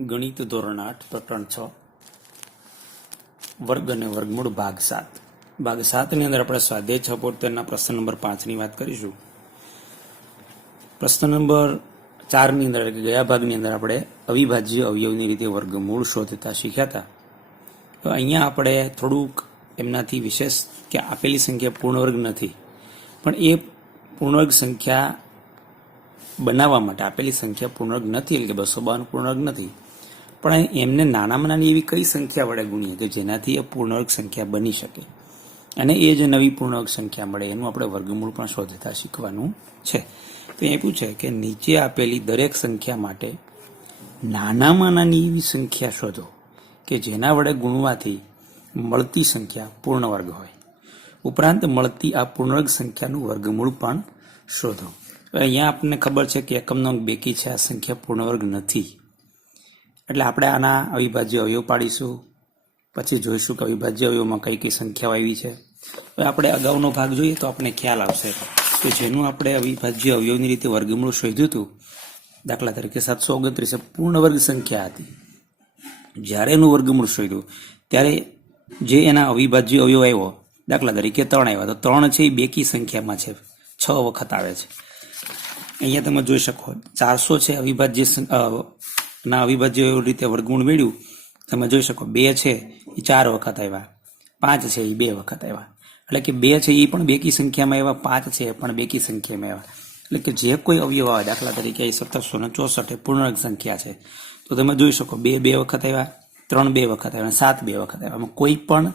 ગણિત ધોરણ 8 પ્રકરણ 6 વર્ગ અને વર્ગમૂળ ભાગ 7 ની અંદર આપણે સ્વાધ્યાય 76 ના પ્રશ્ન નંબર 5 ની વાત કરીશું. પ્રશ્ન નંબર 4 ની અંદર એટલે કે ગયા ભાગની અંદર આપણે અવિભાજ્ય અવયવની રીતે વર્ગમૂળ શોધતા શીખ્યા હતા. તો અહીંયા આપણે થોડુંક એમનાથી વિશેષ કે આપેલી સંખ્યા પૂર્ણવર્ગ નથી, પણ એ પૂર્ણવર્ગ સંખ્યા બનાવવા માટે આપેલી સંખ્યા પૂર્ણવર્ગ નથી એટલે કે 252 પૂર્ણવર્ગ નથી, પણ એમને નાનામાં નાની એવી કઈ સંખ્યા વડે ગુણીએ કે જેનાથી એ પૂર્ણવર્ગ સંખ્યા બની શકે અને એ જે નવી પૂર્ણવર્ગ સંખ્યા મળે એનું આપણે વર્ગમૂળ પણ શોધતા શીખવાનું છે. તો એ પૂછે કે નીચે આપેલી દરેક સંખ્યા માટે નાનામાં નાની એવી સંખ્યા શોધો કે જેના વડે ગુણવાથી મળતી સંખ્યા પૂર્ણવર્ગ હોય, ઉપરાંત મળતી આ પૂર્ણવર્ગ સંખ્યાનું વર્ગમૂળ પણ શોધો. અહીંયા આપણને ખબર છે કે એકમનો અંક બેકી છે, આ સંખ્યા પૂર્ણવર્ગ નથી, એટલે આપણે આના અવિભાજ્ય અવયવ પાડીશું, પછી જોઈશું કે અવિભાજ્ય અવયવમાં કઈ કઈ સંખ્યાઓ આવી છે. હવે આપણે અગાઉનો ભાગ જોઈએ તો આપણે ખ્યાલ આવશે કે જેનું આપણે અવિભાજ્ય અવયવની રીતે વર્ગમૂળ શોધ્યું હતું, દાખલા તરીકે 729 પૂર્ણવર્ગ સંખ્યા હતી. જ્યારે એનું વર્ગમૂળ શોધ્યું ત્યારે જે એના અવિભાજ્ય અવયવ આવ્યો, દાખલા તરીકે 3 આવ્યા, તો 3 છે એ બેકી સંખ્યામાં છે, 6 વખત આવે છે. અહીંયા તમે જોઈ શકો 400 છે અવિભાજ્ય ના અવિભાજ્ય રીતે વર્ગમૂળ મેળવ્યું, તમે જોઈ શકો 2 છે એ 4 વખત આવ્યા, 5 છે એ 2 વખત આવ્યા, એટલે કે 2 છે એ પણ બેકી સંખ્યામાં આવ્યા, 5 છે એ પણ બેકી સંખ્યામાં આવ્યા. એટલે કે જે કોઈ અવયવ આવે, દાખલા તરીકે 1764 એ પૂર્ણવર્ગ સંખ્યા છે, તો તમે જોઈ શકો 2 2 વખત આવ્યા, 3 2 વખત આવ્યા, 7 2 વખત આવ્યા. કોઈ પણ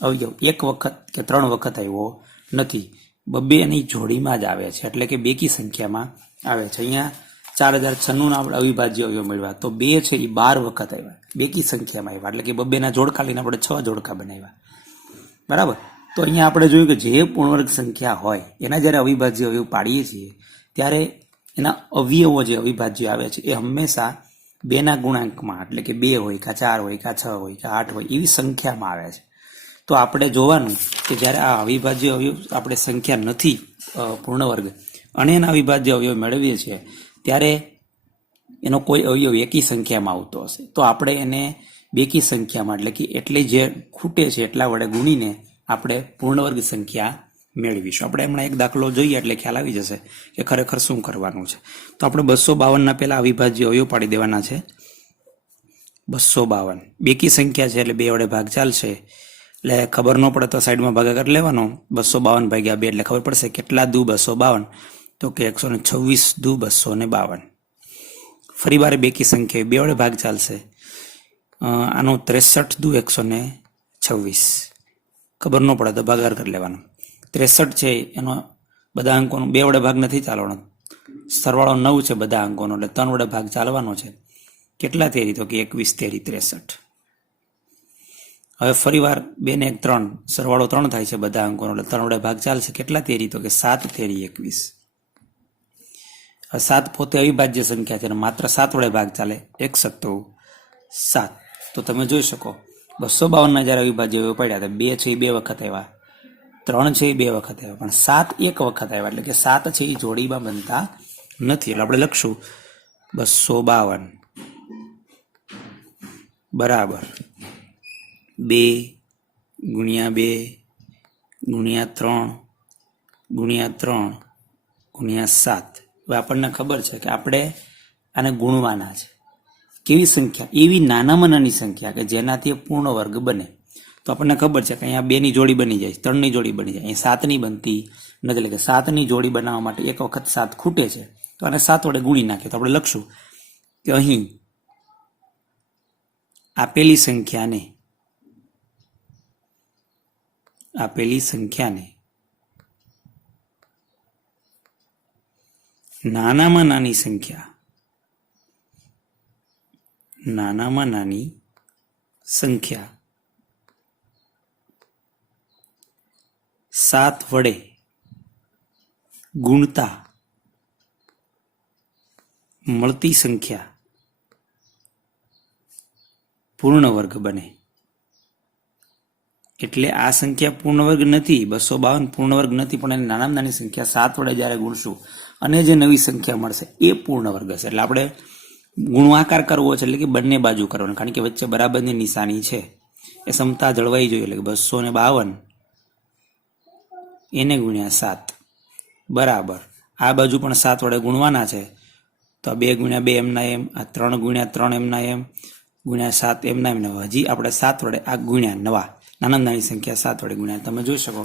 અવયવ 1 વખત કે 3 વખત આવ્યો નથી, બબ્બે એની જોડીમાં જ આવે છે, એટલે કે બેકી સંખ્યામાં આવે છે. અહીંયા 4096 ના આપણે અવિભાજ્ય અવયવ મેળવ્યા, તો 2 છે એ 12 વખત આવ્યા, બેકી સંખ્યામાં આવ્યા, એટલે કે બબ્બેના જોડકા લઈને આપણે 6 જોડકા બનાવ્યા, બરાબર. તો અહીંયા આપણે જોયું કે જે પૂર્ણવર્ગ સંખ્યા હોય એના જ્યારે અવિભાજ્ય અવયવ પાડીએ છીએ ત્યારે એના અવયવો જે અવિભાજ્ય આવે છે એ હંમેશા 2 ના ગુણાંકમાં, એટલે કે 2 હોય કે 4 હોય કે 6 હોય કે 8 હોય એવી સંખ્યામાં આવે છે. તો આપણે જોવાનું કે જ્યારે આ અવિભાજ્ય અવયવ આપણે સંખ્યા નથી પૂર્ણવર્ગ અને એના અવિભાજ્ય અવયવ મેળવીએ છીએ ત્યારે એનો કોઈ અવયવ એકી સંખ્યામાં આવતો હશે તો આપણે એને બેકી સંખ્યામાં, એટલે કે એટલી જે ખૂટે છે એટલા વડે ગુણીને આપણે પૂર્ણવર્ગ સંખ્યા મેળવીશું. આપણે હમણાં એક દાખલો જોઈએ એટલે ખ્યાલ આવી જશે કે ખરેખર શું કરવાનું છે. તો આપણે 252 ના પહેલા અવિભાજ્ય અવયવ પાડી દેવાના છે. 252 બેકી સંખ્યા છે એટલે 2 વડે ભાગ ચાલશે, એટલે ખબર ન પડે તો સાઈડમાં ભાગાકાર લેવાનો. 252 ભાગ્યા 2 એટલે ખબર પડશે કેટલા દુ 252, તો કે 126 દુ 252. ફરી વાર બેકી સંખ્યા 2 વડે ભાગ ચાલશે, આનો 63 દુ 126, ખબર ન પડે તો ભાગાકાર કરી લેવાનો. 63 છે એનો બધા અંકોનો 2 વડે ભાગ નથી ચાલવાનો, સરવાળો 9 છે બધા અંકોનો, એટલે 3 વડે ભાગ ચાલવાનો છે. કેટલા તેરી, તો કે 21 તેરી 63. હવે ફરી વાર 2 ને 1 3, સરવાળો 3 થાય છે બધા અંકોનો, એટલે 3 વડે ભાગ ચાલશે. કેટલા તેરી, તો કે 7 તેરી 21. 7 પોતે અવિભાજ્ય સંખ્યા છે અને માત્ર 7 વડે ભાગ ચાલે, 1 સત્તુ 7. તો તમે જોઈ શકો 252 ના જયારે અવિભાજ્ય અવયવ પડ્યા, 2 છે એ 2 વખત આવ્યા, 3 છે એ 2 વખત આવ્યા, પણ 7 1 વખત આવ્યા, એટલે કે 7 છે એ જોડીમાં બનતા નથી. એટલે આપણે લખશું 252 બરાબર 2 ગુણ્યા 2 ગુણ્યા 3 ગુણ્યા 3 ગુણ્યા 7. હવે આપણને ખબર છે કે આપણે આને ગુણવાના છે. કેવી સંખ્યા? એવી નાનામાં નાની સંખ્યા કે જેનાથી પૂર્ણ વર્ગ બને. તો આપણને ખબર છે કે અહીંયા 2 ની જોડી બની જાય, 3 ની જોડી બની જાય, અહીં 7 ની બનતી નથી, એટલે કે 7 ની જોડી બનાવવા માટે 1 વખત 7 ખૂટે છે, તો આને 7 વડે ગુણી નાખીએ. તો આપણે લખશું કે અહીં આપેલી સંખ્યાને નાનામાં નાની સંખ્યા 7 વડે ગુણતા મળતી સંખ્યા પૂર્ણ વર્ગ બને. એટલે આ સંખ્યા પૂર્ણવર્ગ નથી, 252 પૂર્ણવર્ગ નથી, પણ એની નાનામાં નાની સંખ્યા 7 વડે જ્યારે ગુણશું અને જે નવી સંખ્યા મળશે એ પૂર્ણવર્ગ હશે. એટલે આપણે ગુણાકાર કરવો છે એટલે કે બંને બાજુ કરવાનો, કારણ કે વચ્ચે બરાબરની નિશાની છે, એ સમતા જળવાઈ જોઈએ. એટલે કે 252 એને ગુણ્યા 7 બરાબર આ બાજુ પણ 7 વડે ગુણવાના છે, તો 2 ગુણ્યા 2 એમના એમ, આ 3 ગુણ્યા 3 એમના એમ, ગુણ્યા 7 એમના એમ. હજી આપણે 7 વડે આ ગુણ્યા નવા નાના નાની સંખ્યા 7 વડે ગુણ્યા. તમે જોઈ શકો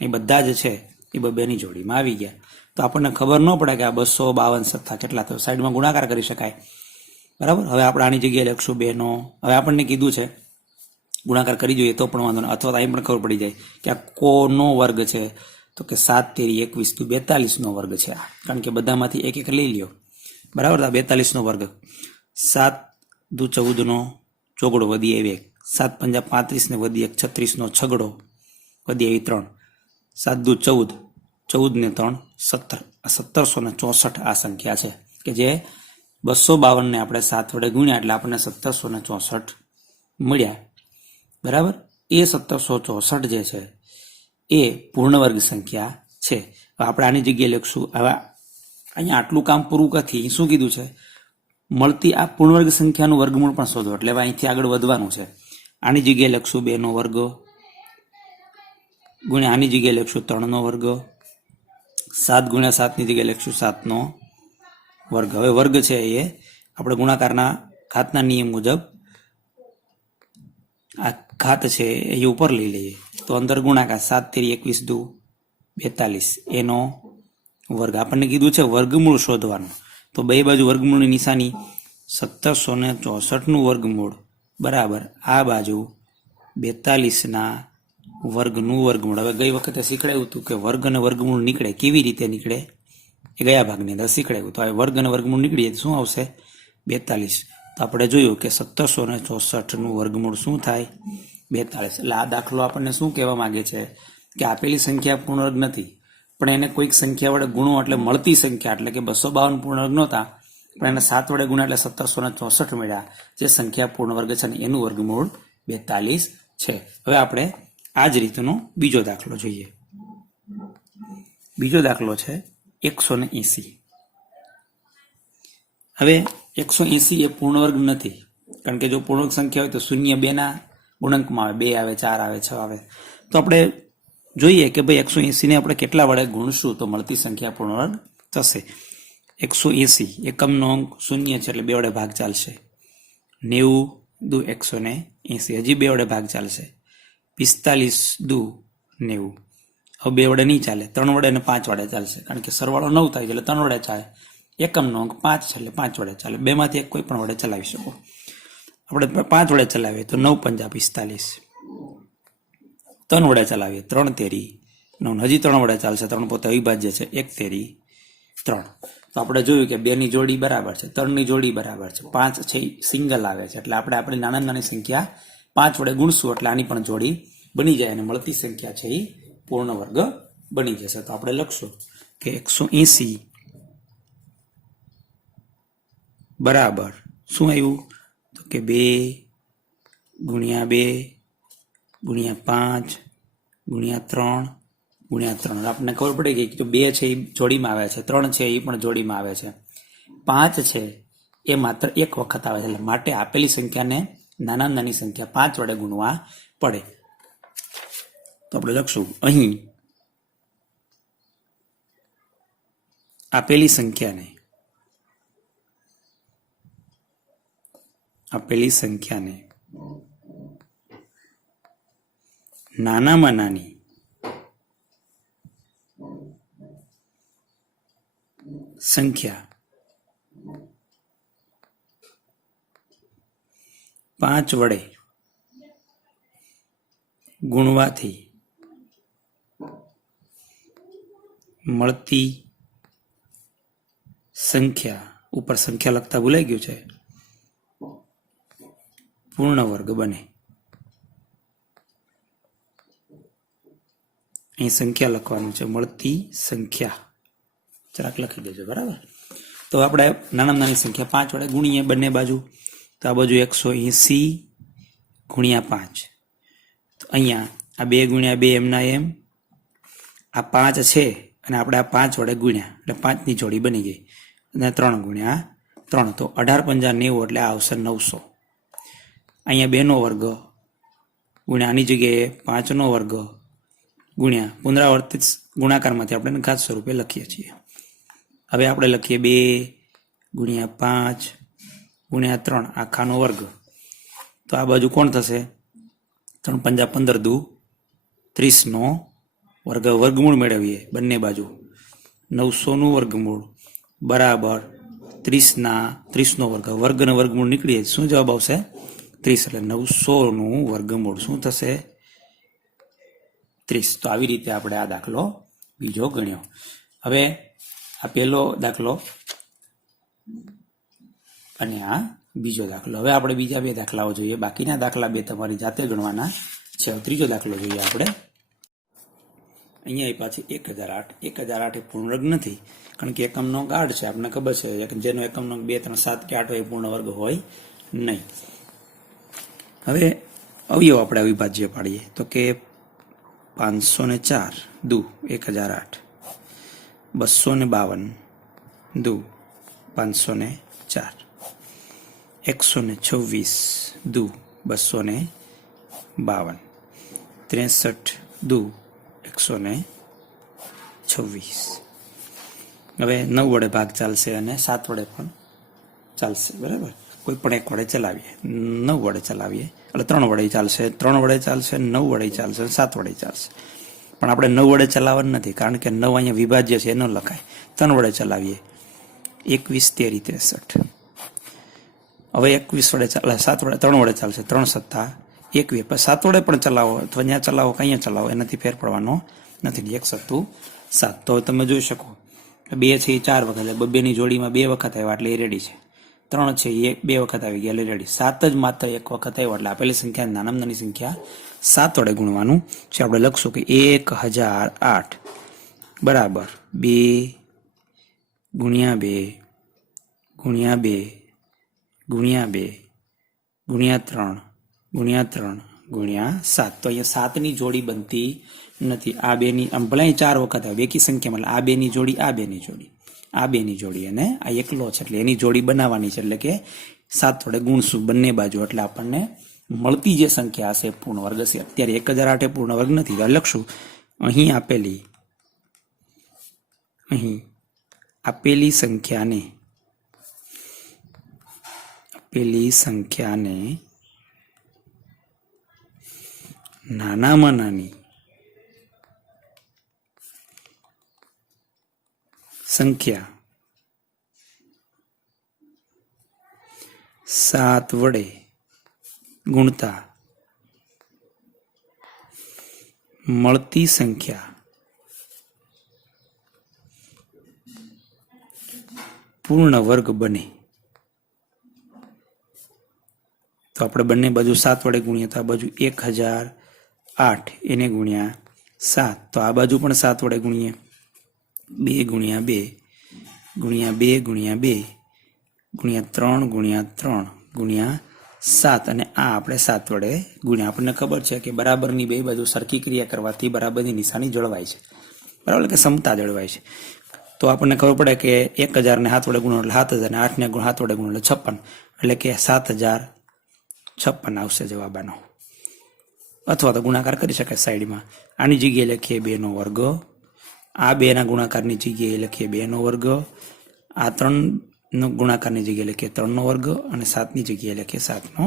એ બધા જ છે એ બેની જોડીમાં આવી ગયા. તો આપણને ખબર ન પડે કે આ 252 સત્તા કેટલા થયો, સાઈડમાં ગુણાકાર કરી શકાય. બરાબર. હવે આપણે આની જગ્યાએ લખશું 2 નો. હવે આપણને કીધું છે ગુણાકાર કરી જોઈએ તો પણ વાંધો નહીં, અથવા તો અહીં પણ ખબર પડી જાય કે આ કોનો વર્ગ છે, તો કે 7 તેરી 21 42 નો વર્ગ છે. કારણ કે બધામાંથી એક એક લઈ લ્યો. બરાબર. 42 નો વર્ગ, 7 દુ 14 નો ચોગડો વધી આવી 1, 7 પંજા 35 ને વધી 1, 36 નો છગડો વધી આવી 3, 7 દુ 14, 14 ને 3 17, 1764 આ સંખ્યા છે કે જે 252 ને આપણે 7 વડે ગુણ્યા એટલે આપણને 1764 મળ્યા. બરાબર. એ 1764 જે છે એ પૂર્ણ વર્ગ સંખ્યા છે. આપણે આની જગ્યાએ લખશું. હવે અહીંયા આટલું કામ પૂરું કરતી શું કીધું છે, મળતી આ પૂર્ણ વર્ગ સંખ્યાનું વર્ગમૂળ પણ શોધો. એટલે અહીંથી આગળ વધવાનું છે. આની જગ્યાએ લખશું 2 નો વર્ગ ગુણ્યા આની જગ્યાએ લખશું 3 નો વર્ગ, 7 ગુણ્યા 7 ની જગ્યાએ લખશું 7 નો વર્ગ. હવે વર્ગ છે એ આપણે ગુણાકારના ઘાતના નિયમ મુજબ આ ઘાત છે એ ઉપર લઈ લઈએ, તો અંદર ગુણાકાર 7 તેરી 21 દુ 42 એનો વર્ગ. આપણને કીધું છે વર્ગમૂળ શોધવાનું, તો બે બાજુ વર્ગમૂળની નિશાની 1764 નું વર્ગમૂળ બરાબર આ બાજુ 42 ના વર્ગનું વર્ગમૂળ. હવે ગઈ વખતે શીખડાયું હતું કે વર્ગ અને વર્ગમૂળ નીકળે કેવી રીતે નીકળે એ ગયા ભાગની અંદર શીખડાયું. તો આ વર્ગ અને વર્ગમૂળ નીકળી જાય શું આવશે 42. તો આપણે જોયું કે 1764 નું વર્ગમૂળ શું થાય 42. એટલે આ દાખલો આપણને શું કહેવા માંગે છે કે આપેલી સંખ્યા પૂર્ણવર્ગ નથી, પણ એને કોઈક સંખ્યા વડે ગુણો એટલે મળતી સંખ્યા, એટલે કે 252 પૂર્ણવર્ગ નહોતા પણ એને 7 વડે ગુણ્યા એટલે 1764 મળ્યા, જે સંખ્યા પૂર્ણવર્ગ છે ને એનું વર્ગમૂળ 42 છે. હવે આપણે આ જ રીતનો બીજો દાખલો જોઈએ. બીજો દાખલો છે 180. હવે 180 એ પૂર્ણવર્ગ નથી, કારણ કે જો પૂર્ણવર્ગ સંખ્યા હોય તો શૂન્ય 2 ના ગુણંકમાં આવે, 2 આવે, 4 આવે, 6 આવે. તો આપણે જોઈએ કે ભાઈ 180 ને આપણે કેટલા વડે ગુણશું તો મળતી સંખ્યા પૂર્ણવર્ગ થશે. 180 એકમનો અંક શૂન્ય છે એટલે 2 વડે ભાગ ચાલશે. 90 દુ 180 હજી 2 વડે ભાગ ચાલશે. 45 દુ 90 હવે 2 વડે નહીં ચાલે, 3 વડે અને 5 વડે ચાલશે, કારણ કે સરવાળો 9 થાય એટલે 3 વડે ચાલે. એકમનો અંક 5 છે એટલે 5 વડે ચાલે. બેમાંથી એક કોઈ પણ વડે ચલાવી શકો. આપણે 5 વડે ચલાવીએ તો 9 પંજા 45, 3 વડે ચલાવીએ 3 તેરી 9, હજી 3 વડે ચાલશે, 3 પોતે અવિભાજ્ય છે, 1 તેરી 3. તો આપણે જોયું કે 2 ની જોડી બરાબર છે, 3 ની જોડી બરાબર છે, 5 છે સિંગલ આવે છે, એટલે આપણે આપણી નાના નાની સંખ્યા 5 વડે ગુણશું એટલે આની પણ જોડી બની જાય અને મળતી સંખ્યા છે એ પૂર્ણ વર્ગ બની જશે. તો આપણે લખશું કે 180 બરાબર શું આવ્યું તો કે 2 ગુણ્યા 2 ગુણ્યા 5 ગુણ્યા 3 ગુણ્યા 3. આપણને ખબર પડી ગઈ કે 2 છે એ જોડીમાં આવે છે, 3 છે એ પણ જોડીમાં આવે છે, 5 છે એ માત્ર એક વખત આવે છે, એટલે માટે આપેલી સંખ્યાને નાના નાની સંખ્યા 5 વડે ગુણવા પડે. તો આપણે લખશું અહીં આપેલી સંખ્યાને નાનામાં નાની સંખ્યા 5 વડે ગુણવાથી મળતી સંખ્યા, ઉપર સંખ્યા લખતા ભૂલાઈ ગયું છે, પૂર્ણ વર્ગ બને. અહીં સંખ્યા લખવાનું છે, મળતી સંખ્યા જરાક લખી દેજો બરાબર. તો આપણે નાનામાં નાની સંખ્યા 5 વડે ગુણીએ બંને બાજુ, તો આ બાજુ 180 ગુણ્યા 5, તો અહીંયા આ 2 ગુણ્યા 2 એમના એમ, આ 5 છે અને આપણે આ 5 વડે ગુણ્યા એટલે 5 ની જોડી બની ગઈ, અને 3 ગુણ્યા 3 તો 18 પંજા 90 એટલે આ આવશે 900. અહીંયા 2 નો વર્ગ ગુણ્યા આની જગ્યાએ 5 નો વર્ગ ગુણ્યા પુનરાવર્તિત ગુણાકારમાંથી આપણે ઘાત સ્વરૂપે લખીએ છીએ. હવે આપણે લખીએ 2 ગુણ્યા 5 ગુણ્યા 3 આખાનો વર્ગ. તો આ બાજુ કોણ થશે? 3 પંજા 15 દુ 30 નો વર્ગ. વર્ગમૂળ મેળવીએ બંને બાજુ. 900 નું વર્ગમૂળ બરાબર 30 નો વર્ગ. વર્ગ ને વર્ગમૂળ નીકળીએ શું જવાબ આવશે? 30. એટલે 900 નું વર્ગમૂળ શું થશે? 30. તો આવી રીતે આપણે આ દાખલો બીજો ગણ્યો. હવે આ પહેલો દાખલો અને આ બીજો દાખલો. હવે આપણે બીજા 2 દાખલાઓ જોઈએ. બાકીના દાખલા 2 તમારી જાતે ગણવાના છે. ત્રીજો દાખલો જોઈએ આપણે. અહીંયા પાછી 1008. 1008 એ પૂર્ણ વર્ગ નથી, કારણ કે એકમનો ગાઢ છે. આપણને ખબર છે જેનો એકમનો 2, 3, 7 કે 8 હોય એ પૂર્ણ વર્ગ હોય નહીં. હવે અવયવ આપણે અવિભાજ્ય પાડીએ તો કે 504 દુ 1008, 252 દુ 504, 126 દુ 252, 63 દુ 126. હવે 9 વડે ભાગ ચાલશે અને 7 વડે પણ ચાલશે. બરાબર, કોઈ પણ એક વડે ચલાવીએ. 9 વડે ચલાવીએ એટલે 3 વડે ચાલશે, 3 વડે ચાલશે, 9 વડે ચાલશે, 7 વડે ચાલશે. પણ આપણે 9 વડે ચલાવવાનું નથી, કારણ કે 9 અહીંયા વિભાજ્ય છે, એ ન લખાય. 3 વડે ચલાવીએ. 21, 13, 63. હવે 21 વડે ચાલે, 7 વડે, 3 વડે ચાલશે. 3 સત્તા 21. પણ 7 વડે પણ ચલાવો અથવા ત્યાં ચલાવો કે અહીંયા ચલાવો, એનાથી ફેર પડવાનો નથી. 1 સત્તું 7. તો તમે જોઈ શકો 2 છે એ 4 વખત, 2 ની જોડીમાં 2 વખત આવ્યા એટલે એ રેડી છે. 3 છે એ 2 વખત આવી ગયા એટલે રેડી. 7 જ માત્ર 1 વખત આવ્યો એટલે આપેલી સંખ્યા નાનામાં નાની સંખ્યા 7 વડે ગુણવાનું છે. આપણે લખશું કે 1008 બરાબર 2 ગુણ્યા 2 ગુણ્યા 2 ગુણ્યા 2 ગુણ્યા 3 ગુણ્યા 3 ગુણ્યા 7. તો અહીંયા 7 ની જોડી બનતી નથી. આ 2 ની આમ ભલે 4 વખત આવે બેકી સંખ્યામાં, એટલે આ 2 ની જોડી, આ 2 ની જોડી, આ 2 ની જોડી અને આ એકલો છે એટલે એની જોડી બનાવવાની છે. એટલે કે 7 વડે ગુણશું બંને બાજુ એટલે આપણને મળતી જે સંખ્યા હશે પૂર્ણ વર્ગ હશે. અત્યારે 1008 એ પૂર્ણ વર્ગ નથી. તો લખશું અહીં આપેલી સંખ્યાને નાનામાં નાની સંખ્યા 7 વડે ગુણતા મળતી સંખ્યા પૂર્ણ વર્ગ બને. તો આપણે બંને બાજુ 7 વડે ગુણીએ તો આ બાજુ 1008 એને ગુણ્યા 7. તો આ બાજુ પણ 7 વડે ગુણીએ. 2 ગુણ્યા 2 ગુણ્યા 2 ગુણ્યા 2 ગુણ્યા 3 ગુણ્યા 3 ગુણ્યા 7 અને આ આપણે 7 વડે ગુણ્યા. આપણને ખબર છે કે બરાબરની બે બાજુ સરખી ક્રિયા કરવાથી બરાબરની નિશાની જળવાય છે. બરાબર, કે સમતા જળવાય છે. તો આપણને ખબર પડે કે 1000 ને 7 વડે ગુણો એટલે 7000 ને 8 ને 7 વડે ગુણો એટલે 56. એટલે કે 7056 આવશે જવાબ આનો. અથવા તો ગુણાકાર કરી શકાય સાઈડમાં. આની જગ્યાએ લખીએ 2 નો વર્ગ, આ 2 ના ગુણાકારની જગ્યાએ લખીએ 2 નો વર્ગ, આ 3 નો ગુણાકારની જગ્યાએ લખીએ 3 નો વર્ગ અને 7 ની જગ્યાએ લખીએ 7 નો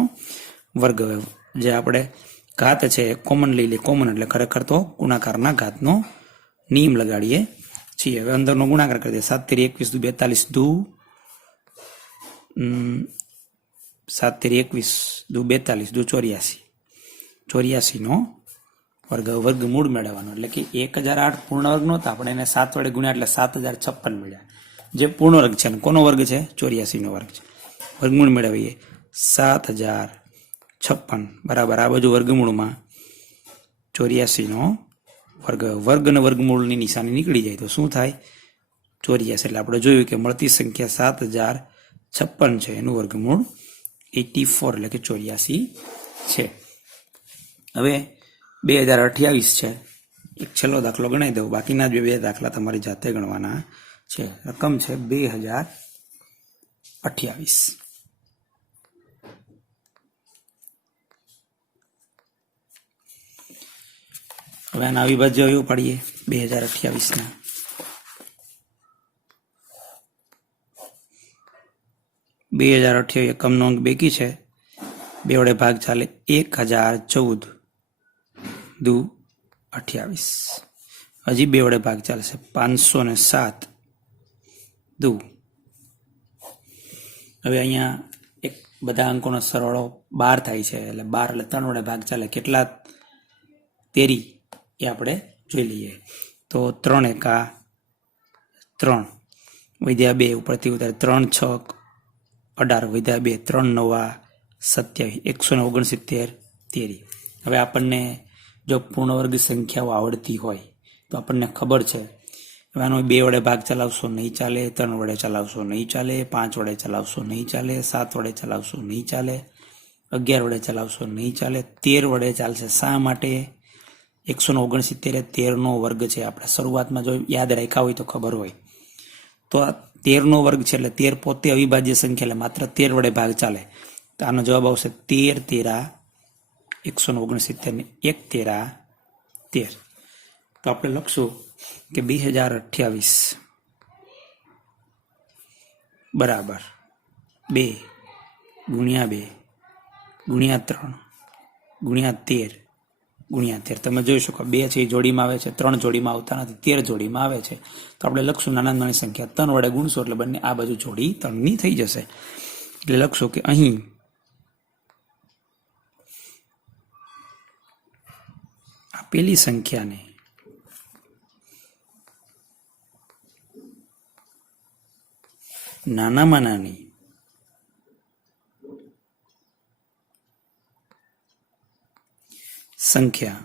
વર્ગ. જે આપણે ઘાત છે કોમન લઈ લઈએ. કોમન એટલે ખરેખર તો ગુણાકારના ઘાતનો નિયમ લગાડીએ છીએ. હવે અંદરનો ગુણાકાર કરી દઈએ. 7 તેરી 21 દુ 42 7 તેરી 21 દુ 42 દુ 84. 84 નો વર્ગ. વર્ગમૂળ મેળવવાનો એટલે કે 1008 પૂર્ણ વર્ગ નહોતા, આપણે એને 7 વડે ગુણ્યા એટલે 7056 મળ્યા. જે પૂર્ણ વર્ગ છે. કોનો વર્ગ છે? 84 નો વર્ગ છે. વર્ગમૂળ મેળવીએ. 7056 બરાબર આ બાજુ વર્ગમૂળમાં 84 નો વર્ગ. વર્ગ અને વર્ગમૂળની નિશાની નીકળી જાય તો શું થાય? 84. એટલે આપણે જોયું કે મળતી સંખ્યા 7056 છે, એનું વર્ગમૂળ 84 એટલે કે 84 છે. હવે 2028 છે. એક છેલ્લો દાખલો ગણાવી દઉં. બાકીના 2 દાખલા તમારી જાતે ગણવાના છે. રકમ છે 2028. 28. હવે આના અવિભાજ્ય અવયવ પાડીએ 2028 2028 એકમનો અંક બેકી છે, 2 વડે ભાગ ચાલે 1014 દુ 28. હજી 2 વડે ભાગ ચાલશે 507 દુ. હવે અહીંયા એક બધા અંકોનો સરવાળો 12 થાય છે, એટલે 12 એટલે 3 વડે ભાગ ચાલે કેટલા તેરી એ આપણે જોઈ લઈએ. તો 3 એકા 3 વધ્યા 2 ઉપરથી ઉતારે 3 6 18 વધ્યા 2 3 9 27 169 તેરી. હવે આપણને જો પૂર્ણવર્ગ સંખ્યાઓ આવડતી હોય તો આપણને ખબર છે આનો 2 વડે ભાગ ચલાવશો નહીં ચાલે, 3 વડે ચલાવશો નહીં ચાલે, 5 વડે ચલાવશો નહીં ચાલે, 7 વડે ચલાવશો નહીં ચાલે, 11 વડે ચલાવશો નહીં ચાલે, 13 વડે ચાલશે. શા માટે? 169 એ 13નો વર્ગ છે. આપણે શરૂઆતમાં જો યાદ રાખ્યા હોય તો ખબર હોય તો આ 13નો વર્ગ છે, એટલે 13 પોતે અવિભાજ્ય સંખ્યા, એટલે માત્ર 13 વડે ભાગ ચાલે. તો આનો જવાબ આવશે 13 તેરા 169 ને 1 તેરા 13. તો આપણે લખશું કે 2028 બરાબર 2 ગુણ્યા 2 ગુણ્યા 3 ગુણ્યા 13 ગુણ્યા 13. તમે જોઈ શકો 2 છે એ જોડીમાં આવે છે, 3 જોડીમાં આવતા નથી, 13 જોડીમાં આવે છે. તો આપણે લખશું નાના નાની સંખ્યા 3 વડે ગુણશો એટલે બંને આ બાજુ જોડી 3ની થઈ જશે. એટલે લખશો કે અહીં આપેલી સંખ્યાને નાનામાં નાની સંખ્યા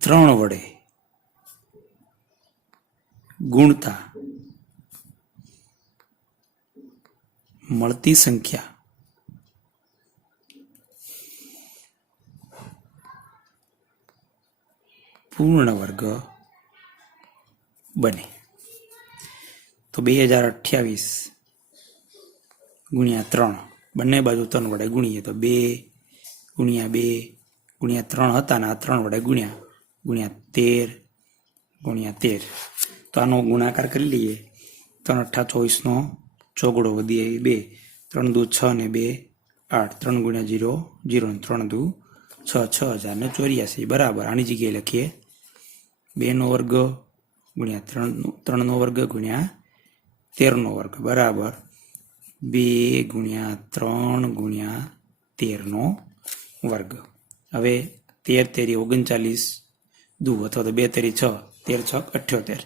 3 વડે ગુણતા મળતી સંખ્યા પૂર્ણ વર્ગ બને. તો 2028 ગુણ્યા 3 બંને બાજુ 3 વડે ગુણીએ તો 2 ગુણ્યા 2 ગુણ્યા 3 હતા ને આ 3 વડે ગુણ્યા 13 ગુણ્યા 13. તો આનો ગુણાકાર કરી લઈએ. 3 8 24નો ચોગડો વધીએ 2, 3 દુ 6 ને 2 8, 3 ગુણ્યા 0 0 ને 3 દુ 6 6084 બરાબર. આની જગ્યાએ લખીએ 2નો વર્ગ ગુણ્યા 3નો વર્ગ ગુણ્યા 13નો વર્ગ બરાબર 2 ગુણ્યા 3 ગુણ્યા 13નો વર્ગ. હવે 13 તેરી 39 દુ અથવા તો 2 તેરી 6, 13 6 78,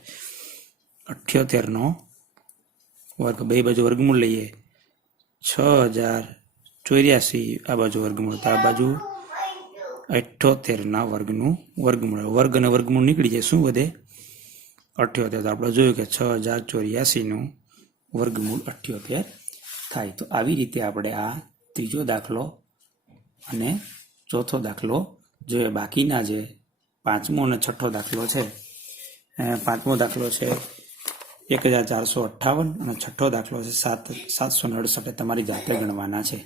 78નો વર્ગ. બે બાજુ વર્ગમૂળ લઈએ 6084 આ બાજુ વર્ગમૂળ, તો આ બાજુ 78ના વર્ગનું વર્ગમૂળ. વર્ગ અને વર્ગમૂળ નીકળી જાય, શું વધે 78. તો આપણે જોયું કે 6084નું વર્ગમૂળ 78 થાય. તો આવી રીતે આપણે આ ત્રીજો દાખલો અને ચોથો દાખલો જોઈએ. બાકીના જે પાંચમો અને છઠ્ઠો દાખલો છે, પાંચમો દાખલો છે 1458 અને છઠ્ઠો દાખલો છે 767 તમારી જાતે ગણવાના છે.